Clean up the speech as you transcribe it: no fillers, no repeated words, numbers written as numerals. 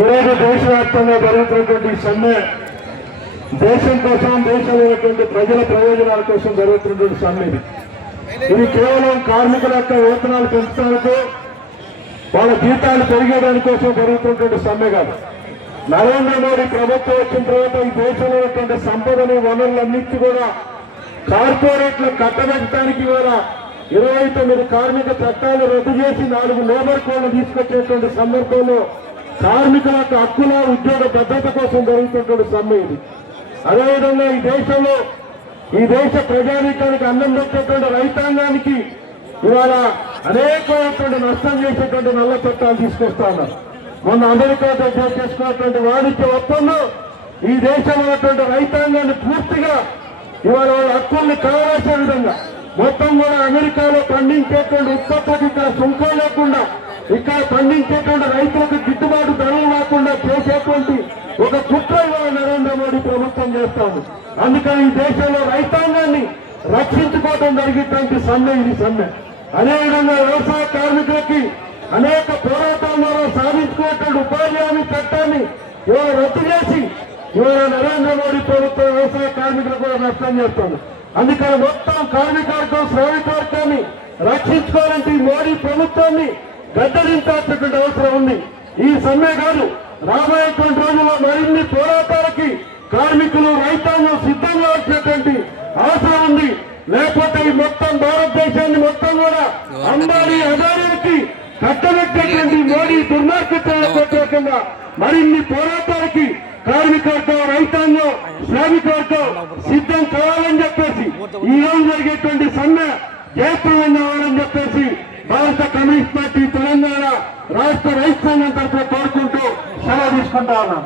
ఈరోజు దేశవ్యాప్తంగా జరుగుతున్నటువంటి సమ్మె దేశం కోసం, దేశంలో ఉన్నటువంటి ప్రజల ప్రయోజనాల కోసం జరుగుతున్నటువంటి సమ్మె ఇది కేవలం కార్మికుల యొక్క వేతనాలు పెంచడానికి, వాళ్ళ జీతాలు పెరిగేదాని కోసం జరుగుతున్నటువంటి సమ్మె కాదు. నరేంద్ర మోడీ ప్రభుత్వం వచ్చిన తర్వాత ఈ దేశంలో ఉన్నటువంటి సంపదని, వనరులన్నింటి కూడా కార్పొరేట్లు కట్టబెట్టడానికి కూడా 29 కార్మిక చట్టాలు రద్దు చేసి 4 లేబర్ కోడ్లు తీసుకొచ్చేటువంటి సందర్భంలో కార్మికుల యొక్క హక్కుల, ఉద్యోగ భద్రత కోసం జరుగుతున్నటువంటి సమ్మె ఇది. అదేవిధంగా ఈ దేశ ప్రజానీకానికి అన్నం పెట్టేటువంటి రైతాంగానికి ఇవాళ అనేకమైనటువంటి నష్టం చేసేటువంటి నల్ల చట్టాలు తీసుకొస్తా ఉన్నారు. మొన్న అమెరికాతో చేసుకున్నటువంటి వాణిజ్య ఒప్పందం ఈ దేశంలో ఉన్నటువంటి రైతాంగాన్ని పూర్తిగా ఇవాళ వాళ్ళ హక్కుల్ని కావాల్సిన విధంగా మొత్తం కూడా అమెరికాలో పండించేటువంటి ఉత్పత్తులకు ఇక్కడ సుంకం లేకుండా, ఇక్కడ పండించేటువంటి రైతులకు గిట్టుబాటు ధరలు లేకుండా చేసేటువంటి ఒక కుట్ర ఇవాళ నరేంద్ర మోడీ ప్రభుత్వం చేస్తాము. అందుకని ఈ దేశంలో రైతాంగాన్ని రక్షించుకోవడం జరిగేటువంటి సమ్మె ఇది సమ్మె. అదేవిధంగా వ్యవసాయ కార్మికులకి అనేక పోరాటాల ద్వారా సాధించుకునేటువంటి ఉపాధి హామీ చట్టాన్ని ఇవాళ రద్దు చేసి ఇవాళ నరేంద్ర మోడీ ప్రభుత్వం వ్యవసాయ కార్మికులకు కూడా నష్టం చేస్తుంది. అందుకని మొత్తం కార్మిక వర్గం, శ్రామిక వర్గాన్ని రక్షించుకోవాలంటే ఈ మోడీ ప్రభుత్వాన్ని గద్దరించాల్సినటువంటి అవసరం ఉంది. ఈ సమ్మె కాదు, రాబోయేటువంటి రోజుల్లో మరిన్ని పోరాటాలకి కార్మికులు, రైతాంగం సిద్ధంగా వచ్చినటువంటి అవసరం ఉంది. లేకపోతే ఈ మొత్తం భారతదేశాన్ని మొత్తం కూడా అంబానీ, అదానీకి కట్టబెట్టేటువంటి మోడీ దుర్మార్గతలకు వ్యతిరేకంగా మరిన్ని పోరాటాలకి కార్మిక వర్గం, రైతాంగం, శ్రామిక వర్గం సిద్ధం కావాలని చెప్పేసి ఈ రోజు జరిగేటువంటి సమ్మె జయప్రదం కావాలని చెప్పేసి భారత కమ్యూనిస్ట్ పార్టీ తెలంగాణ రాష్ట్ర రైతు సంఘం తరఫున కోరుకుంటూ సెలవు తీసుకుంటా ఉన్నాం.